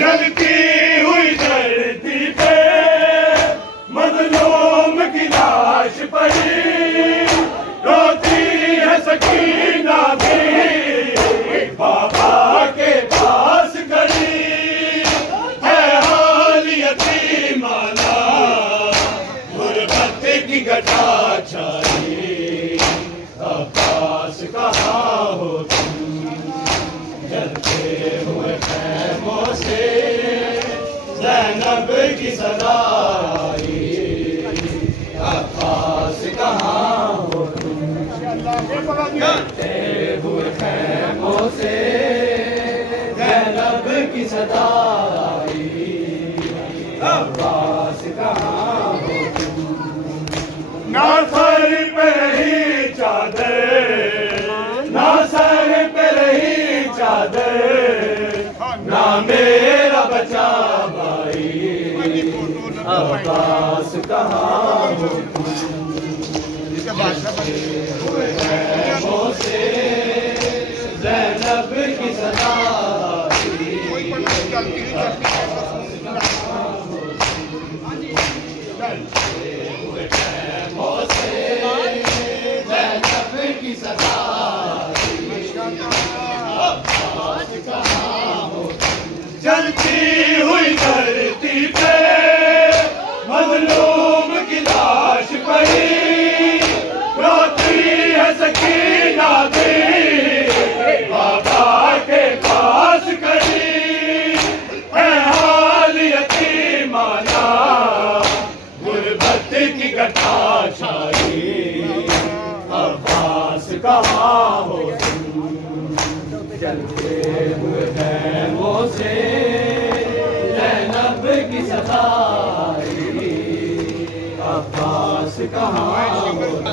जलती हुई धरती पे मजलूम की लाश पड़ी, रोती है सकीना भी बाबा के पास खड़ी, है हाल यतीमाना गुरबत की घटा छाई। अब्बास कहाँ हो तुम, जलते हुए खैमों से ज़ैनब की सदा आई। अब्बास कहाँ हो तुम, जलते हुए खैमों से ज़ैनब की सदा आई। अब्बास कहाँ हो तुम, ना सर पे रही चादर, ना सर पे रही चादर, ना मेरा बचा भाई। अब्बास कहाँ हो तुम, हुए खैमों से ज़ैनब की सदा आई। हुए खैमों से ज़ैनब की सदा आई। अब्बास कहाँ हो तुम, जलती हुई धरती पे मजलूम की लाश पड़ी, रोती है सकीना भी बाबा के पास खड़ी, है हाल यतीमाना गुरबत की घटा छाई। अब्बास कहाँ हो तुम, जलते हुए खैमों से ज़ैनब की सदा आई। अब्बास कहाँ हो तुम,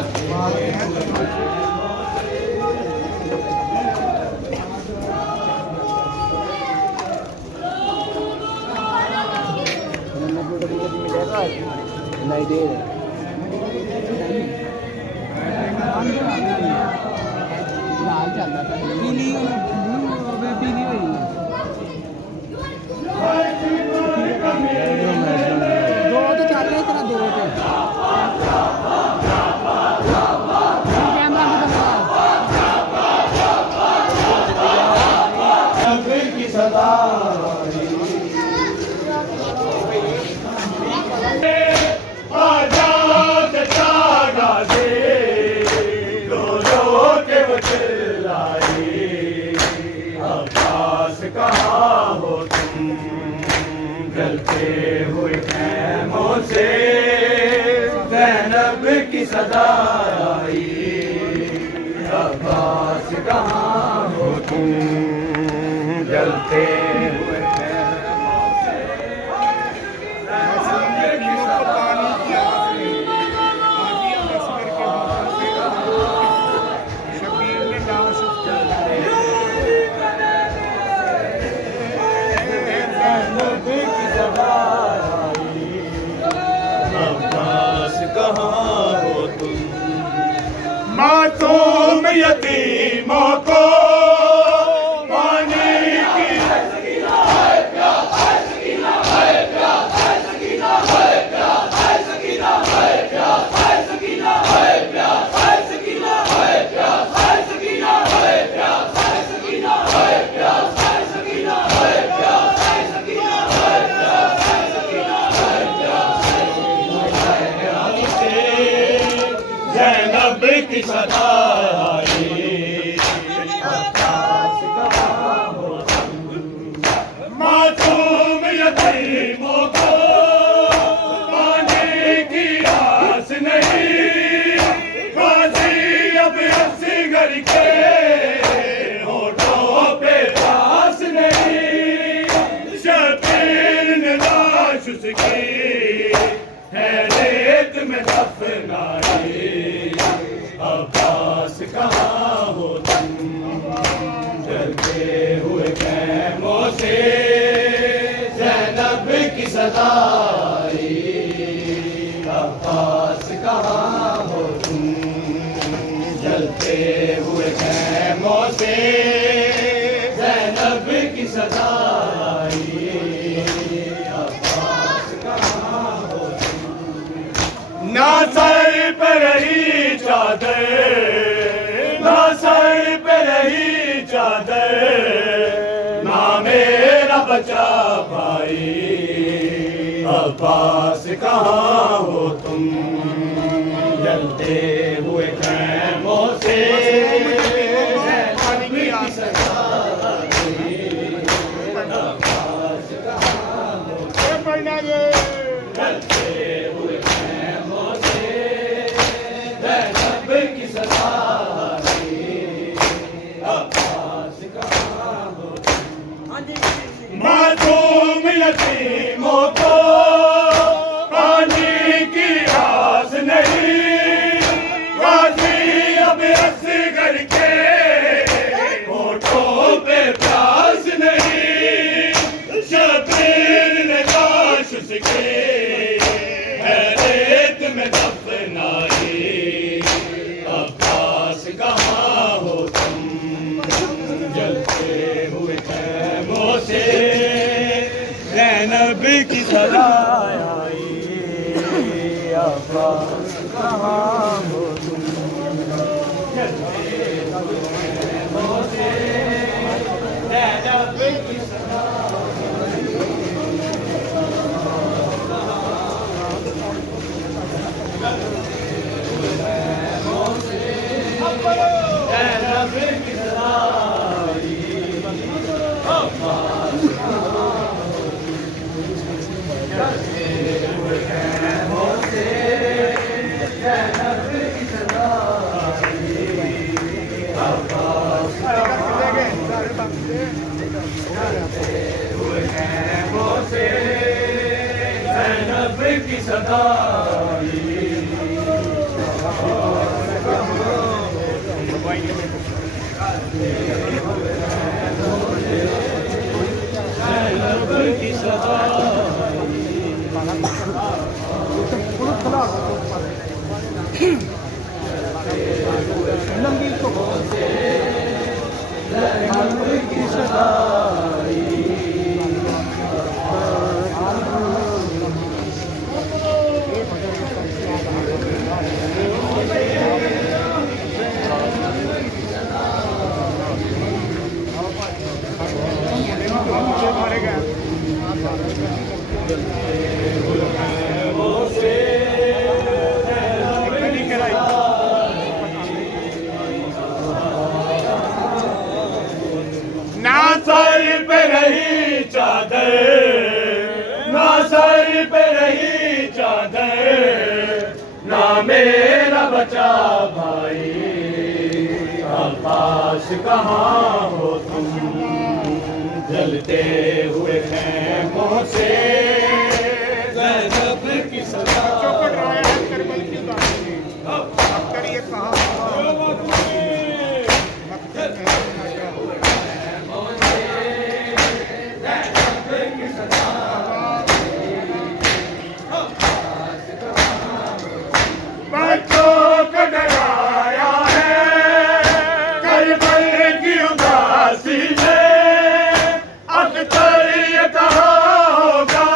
नहीं दे लाल चलता था पीली पीली हुई दो तो चल रहे तेरा दो तो कैमरा की सदा आजाद जागा दे, रो रो के वो चिल्लाई। अब्बास कहाँ हो तुम, जलते हुए खैमों से ज़ैनब की सदा आई। अब्बास कहाँ हो तुम, जलते हुए खैमों से ज़ैनब की सदा आई। अब्बास कहाँ हो तुम, मासूम यतीमों को पानी की चादर, ना मेरा बचा भाई। अब्बास कहाँ हो तुम, जलते हुए खैमों से ज़ैनब की सजा दी। अब्बास कहाँ हो तुम, जलते हुए खैमों से ज़ैनब की सजा दी। अब्बास कहाँ हो तुम, मासूम यतीमों को पानी की आस नहीं। गाजी अब असगर के होठों पे प्यास नहीं। शबीर ने लाश उसकी है रेत में दफनाई। अब्बास कहाँ हो तुम, जलते हुए खैमों से ज़ैनब की सजा आई। अब्बास कहाँ हो तुम, जलते हुए खैमों से ज़ैनब की सजा ज़ैनब की सजा आई। अब्बास जलते हुए खैमों से ज़ैनब की सजा आई। अब्बास जलते हुए खैमों से ज़ैनब की सजा आई। ज़ैनब की सजा ना सर पे रही चादर, ना सर पे रही चादर, ना मेरा बचा भाई। अब्बास कहाँ हो तुम, जलते हुए खैमों से ज़ैनब की सजा बच्चों को डराया है करबल की उदासी ने। अख्तर ये कहा होगा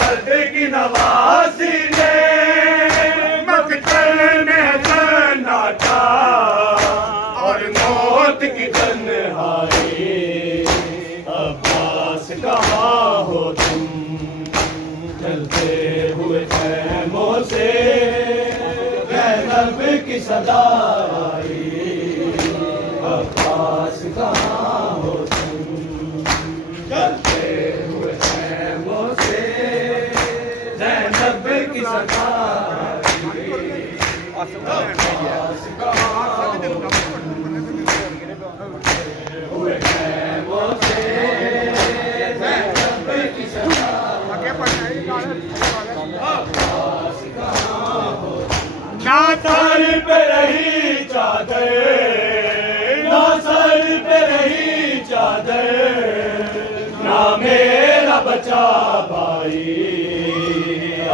मर्द की नवासी ने। मकतल में सन्नाटा और मौत की तन्हाई। अब्बास कहाँ हो तुम, चलते हुए खैमों से ज़ैनब की सजा आई। अब्बास कहाँ हो तुम, चलते हुए खैमों से ज़ैनब की सजा आई। अब्बास कहाँ हो हुए खैमों से ज़ैनब की सजा ना सर पे रही चादर, ना सर पे रही चादर, ना मेरा बचा भाई।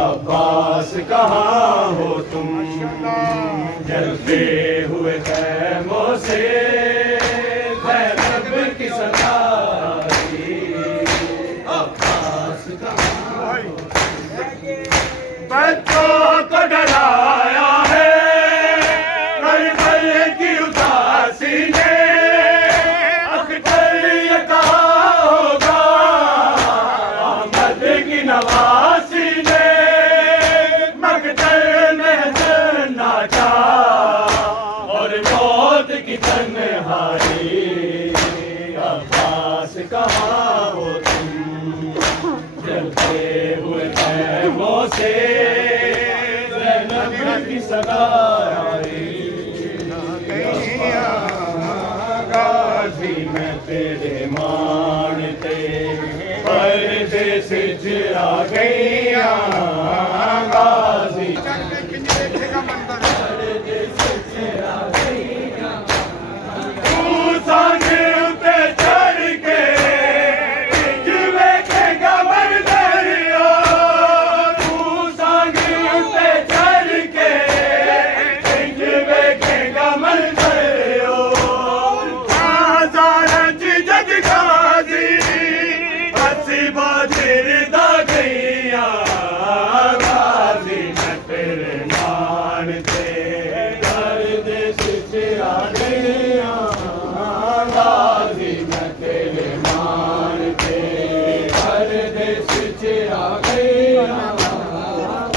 अब्बास कहाँ हो तुम, जलते हुए खैमों से ज़ैनब की सजा आई। अब्बास कहाँ हो, बच्चों को डराया है करबल की उदासी ने। कहाँ हो तुम जलते हुए पैरों से ज़ैनब की सदा आई गाजी मैं तेरे मानते परदेस चिरा गईया गाजी तू सांगे उते चढ़ के जिवे के गमन दरिया तू सांगे उते चढ़ के जिवे के गमन दरिया आजाद जग गाजी हसी बाजिर दा गईया गाजी मैं तेरे मानते परदेस चिरा गईया गाजी मैं तेरे मानते परदेस चिरा गईया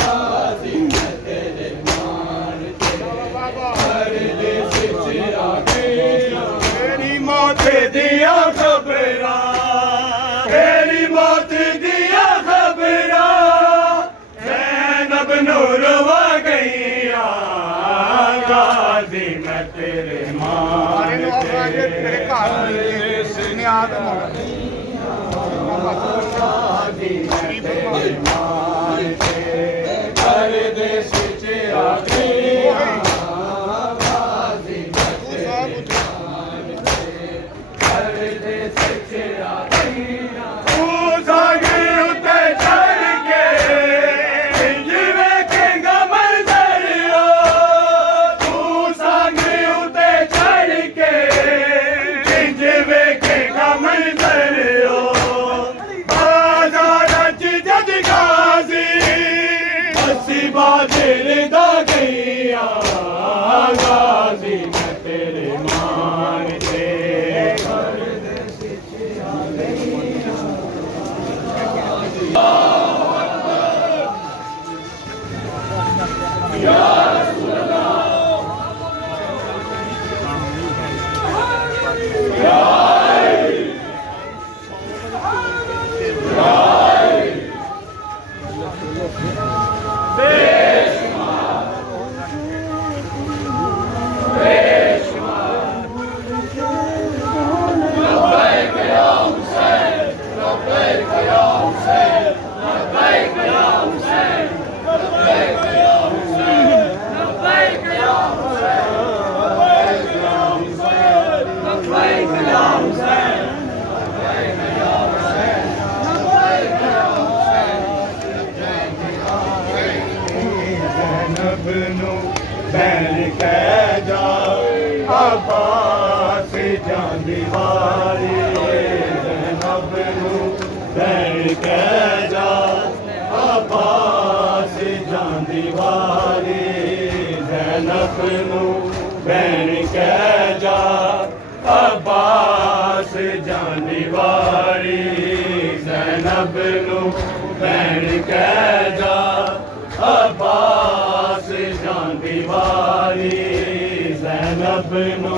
गाजी मैं तेरे मानते परदेस चिरा गईया तेरी मौत दिया खबरा तेरी मौत दिया खबरा ज़ैनब नूरवा गईया गाजी मैं तेरे मानते गाजी मैं तेरे मानते परदेस चिरा गईया गाजी मैं तेरे मानते परदेस चिरा गईया तू सांगे उते चढ़ के जिवे के गमन दरिया तू सांगे उते चढ़ के जिवे के गमन दरिया बाजार जज गाजी हसी बाजिर दा गईया गाजी मैं तेरे मानते परदेस चिरा गईया ज़ैनब नू बैन कह जा अब्बास जांदी वारी ज़ैनब नू बैन कह जा अब्बास जांदी वारी ज़ैनब नू बैन कह जा अब्बास जांदी वारी ज़ैनब नू बैन कह जा अब्बास जांदी वारी ज़ैनब नू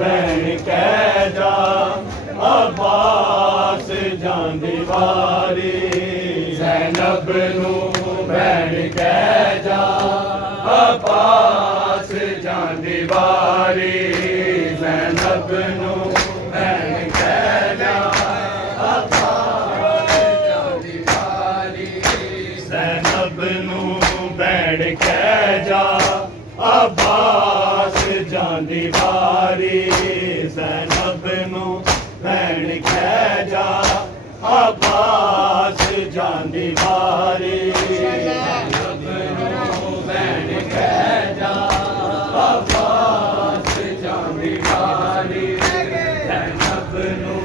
बैन कह जा अब्बास जांदी वारी ज़ैनब नू बैन कह जा अब्बास जांदी वारी ज़ैनब नू बैन कह जा अब्बास जांदी वारी ज़ैनब नू बैन कह जा अब्बास जांदी वारी ज़ैनब नू बैन कह जा अब्बास जांदी वारी ज़ैनब नू बैन कह जा अब्बास जांदी वारी ज़ैनब नू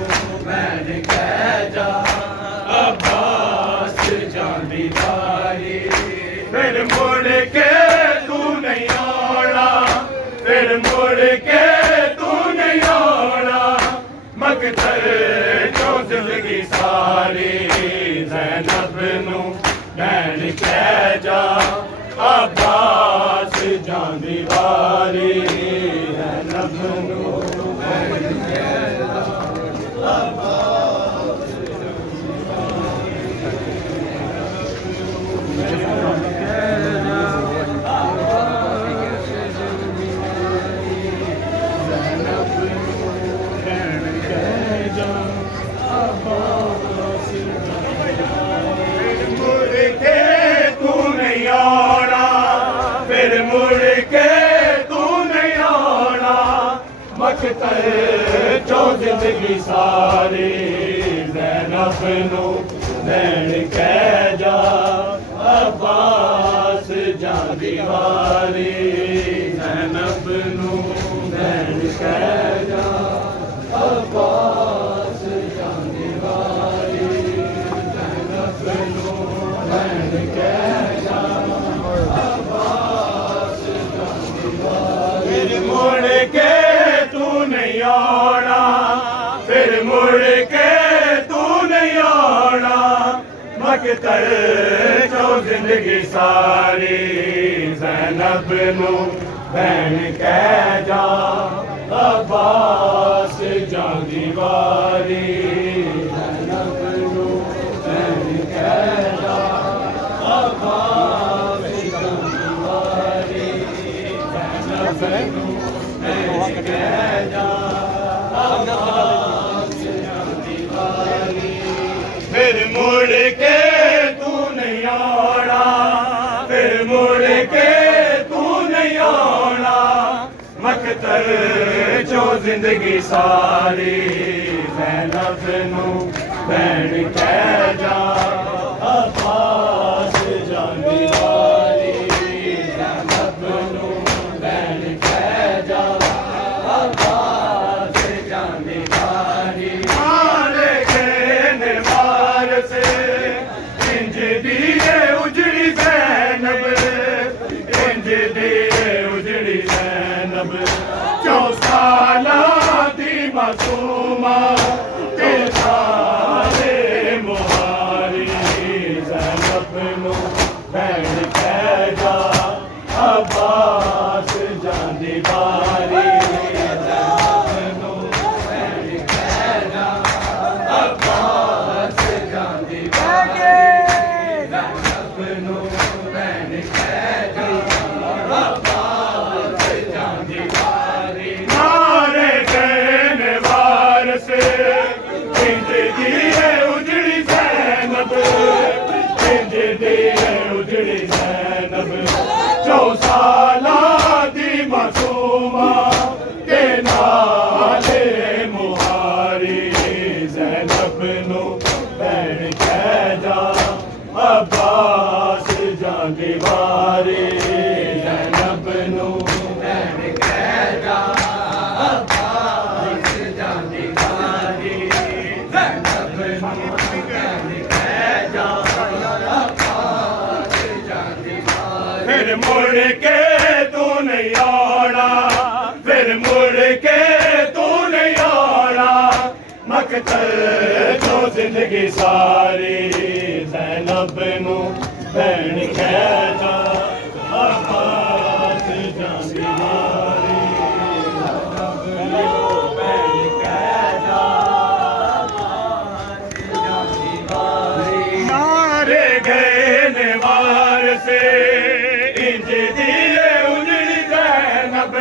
बैन कह जा अब्बास जांदी वारी फिर मुड़ के तू नहीं आना फिर मुड़ के तू नहीं आना मकदर जो जिंदगी सारी ज़ैनब नू बैन कह जा अब्बास जांदी वारी ज़ैनब नू बैन कह जा अब्बास मकतल चो जिंदगी सारी ज़ैनब नू भैन कह जा अब्बास जांदी वारी ज़ैनब नू भैन कह जा अब्बास जांदी वारी ज़ैनब नू भैन कह जा अब्बास जांदी वारी फिर मुड़ के तू नहीं आना फिर मुड़ के तू नहीं आना मकतल चो जिंदगी सारी ज़ैनब नू भैन कह जा अब्बास जांदी वारी ज़ैनब नू भैन कह जा अब्बास जांदी वारी ज़ैनब नू भैन कह जा अब्बास जांदी वारी फिर मुड़ के तू नहीं आना फिर मुड़ के तू नहीं आना मकतल चो जिंदगी सारी ज़ैनब नू भैन कह जा अब्बास जांदी वारी ज़ैनब नू भैन कह जा अब्बास जांदी वारी मारे कहने वार से इंज दिए उजड़ी ज़ैनब इंज दिए उजड़ी ज़ैनब 4 साला दी मासूमा ते सारे मुहारी ज़ैनब नू भैन कह जा अब्बास जांदी वारी ज़ैनब नू भैन कह जा अब्बास जांदी वारी ज़ैनब नू भैन कह जा अब्बास जांदी वारी मारे कहने वार से इंज दिए उजड़ी ज़ैनब इंज दिए उजड़ी ज़ैनब 4 साला दी मासूमा ते नाले मुहारी ज़ैनब नू भैन कह जा अब्बास जांदी वारी ज़ैनब नू भैन कह जा अब्बास जांदी वारी ज़ैनब नू भैन कह जा अब्बास जांदी वारी फिर मुड़ के तू नहीं आना फिर मुड़ के तू नहीं आना मकतल चो जिंदगी सारी ज़ैनब नू भैन कह जा अब्बास जांदी वारी ज़ैनब नू भैन कह जा अब्बास जांदी वारी मारे गए नेवार से इंज दिए उजड़ी ज़ैनब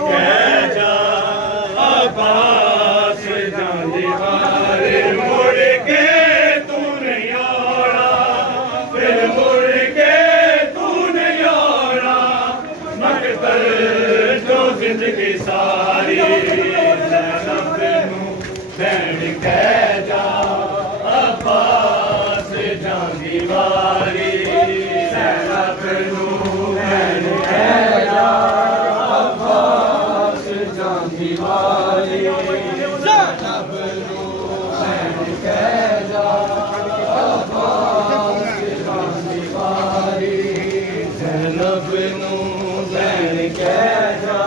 ਕਹਿ ਜਾ ਆਬਾਸ ਜਾਂਦੀ ਵਾਰੇ ਮੁੜ ਕੇ ਤੂੰ ਨਹੀਂ ਆਉਣਾ ਫਿਰ ਮੁੜ ਕੇ ਤੂੰ ਨਹੀਂ ਆਉਣਾ ਮਕਬਰ ਜੋ ਜ਼ਿੰਦਗੀ ਸਾਰੀ ਜ਼ੈਨਬ ਨੂੰ ਭੈਣ ਕਹਿ ਜਾ ਆਬਾਸ ਜਾਂਦੀ ਵਾਰੀ ਜ਼ੈਨਬ ਨੂੰ ਭੈਣ ਕਹਿ ਜਾ ਆਬਾਸ ਜਾਂਦੀ ਵਾਰੀ ਜ਼ੈਨਬ ਨੂੰ ਭੈਣ ਕਹਿ ਜਾ ਆਬਾਸ ਜਾਂਦੀ ਵਾਰੀ ਜ਼ੈਨਬ ਨੂੰ ਭੈਣ ਕਹਿ ਜਾ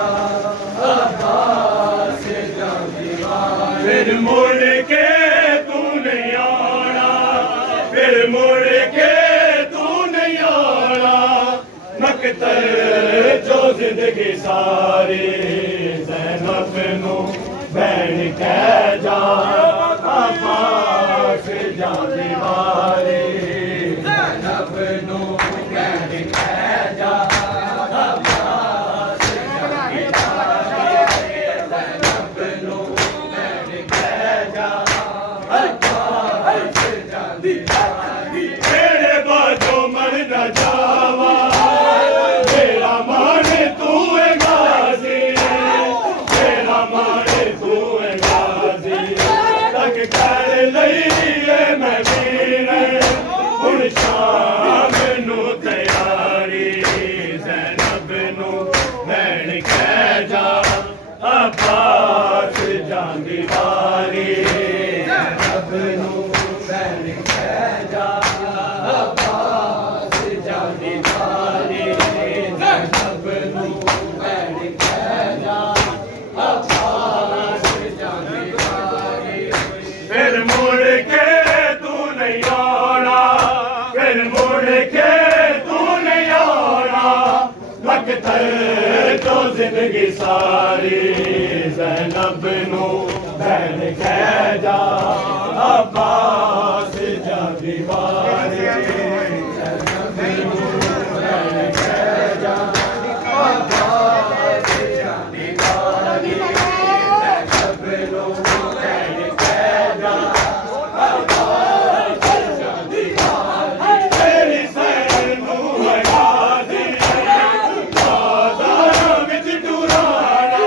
ਆਬਾਸ ਜਾਂਦੀ ਵਾਰੀ ਫਿਰ ਮੁੜ ਕੇ ਤੂੰ ਨਹੀਂ ਆਉਣਾ ਫਿਰ ਮੁੜ ਕੇ ਤੂੰ ਨਹੀਂ ਆਉਣਾ ਮਕਤਲ ਜੋ ਜ਼ਿੰਦਗੀ ਸਾਰੀ ਜ਼ੈਨਬ ਨੂੰ ਭੈਣ ਕਹਿ ਜਾ ਆਬਾਸ ਜਾਂਦੀ ਵਾਰੀ ਜ਼ੈਨਬ ਨੂੰ ਭੈਣ ਕਹਿ ਜਾ ਆਬਾਸ ਜਾਂਦੀ ਵਾਰੀ ਜ਼ੈਨਬ ਨੂੰ ਭੈਣ ਕਹਿ ਜਾ ਆਬਾਸ ਜਾਂਦੀ ਵਾਰੀ ਤੇਰੇ ਬਾਝੋਂ ਮਰ ਨਾ ਜਾਵਾ ਤੇਰਾ ਮਾਣੇ ਤੂੰ ਹੈ ਗਾਜ਼ੀ ਤੇਰਾ ਮਾਣੇ ਤੂੰ ਹੈ ਗਾਜ਼ੀ ਤੱਕ ਕਰ ਲਈਏ ਮੈਂ ਵੀਰ ਹੁਣ ਸ਼ਾਮ ਨੂੰ ਤਿਆਰੀ ਜ਼ੈਨਬ ਨੂੰ ਭੈਣ ਕਹਿ ਜਾ ਆਬਾਸ ਜਾਂਦੀ ਵਾਰੀ ਜ਼ੈਨਬ ਨੂੰ ਭੈਣ ਕਹਿ ਜਾ ਆਬਾਸ ਜਾਂਦੀ ਵਾਰੀ ਜ਼ੈਨਬ ਨੂੰ ਭੈਣ ਕਹਿ ਜਾ ਆਬਾਸ ਜਾਂਦੀ ਵਾਰੀ ਫਿਰ ਮੁੜ ਕੇ ਤੂੰ ਨਹੀਂ ਆਉਣਾ ਫਿਰ ਮੁੜ ਕੇ ਤੂੰ ਨਹੀਂ ਆਉਣਾ ਮਕਤਲ ਤੋਂ ਜ਼ਿੰਦਗੀ ਸਾਰੀ ਜ਼ੈਨਬ ਨੂੰ ਭੈਣ ਕਹਿ ਜਾ ਆਬਾਸ ਜਾਂਦੀ ਵਾਰੀ ਜ਼ੈਨਬ ਨੂੰ ਭੈਣ ਕਹਿ ਜਾ ਆਬਾਸ ਜਾਂਦੀ ਵਾਰੀ ਜ਼ੈਨਬ ਨੂੰ ਭੈਣ ਕਹਿ ਜਾ ਆਬਾਸ ਜਾਂਦੀ ਵਾਰੀ ਤੇਰੀ ਸੈਰ ਨੂੰ ਹਟਾ ਦੇ ਬਾਜ਼ਾਰਾਂ ਵਿੱਚ ਟੁਰਾਣਾ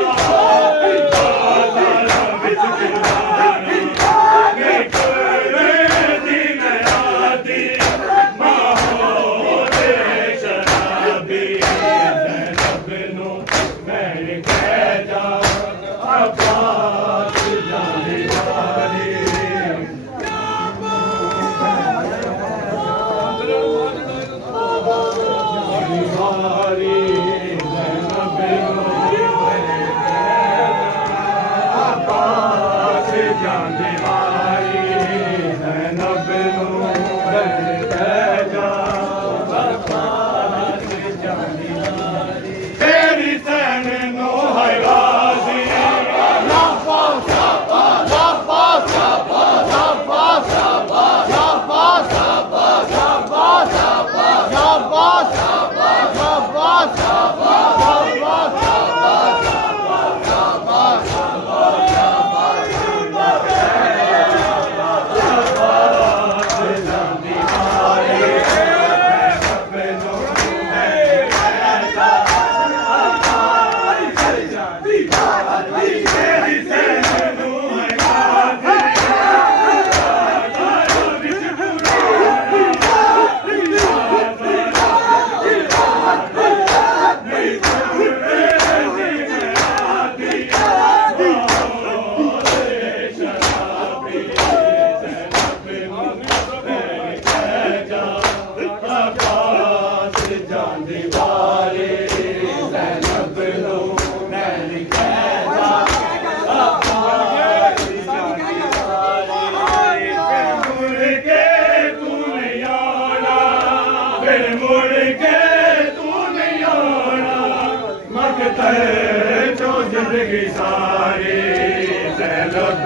ਬਾਜ਼ਾਰਾਂ ਵਿੱਚ ਟੁਰਾਣਾ ਨਿਕਲੇ ਦਿਨ ਰਾਤੀ ਮਾਹੌਲ ਸ਼ਰਾਬੀ ਜ਼ੈਨਬ ਨੂੰ ਭੈਣ ਕਹਿ ਜਾ ਆਬਾਸ ਜਾਂਦੀ ਵਾਰੀ ਵਾਰੀ ਜ਼ੈਨਬ ਨੂੰ ਆਬਾਸ ਜਾਂਦੀ ਵਾਰੀ ਜ਼ੈਨਬ ਨੂੰ ਭੈਣ ਕਹਿ ਜਾ ਆਬਾਸ ਜਾਂਦੀ ਵਾਰੀ ਤੇਰੀ ਸੈਨ ਨੂੰ ਹੈ ਰਾਜ਼ੀ ਜ਼ਿੰਦਗੀ ਸਾਰੀ ਜ਼ੈਨਬ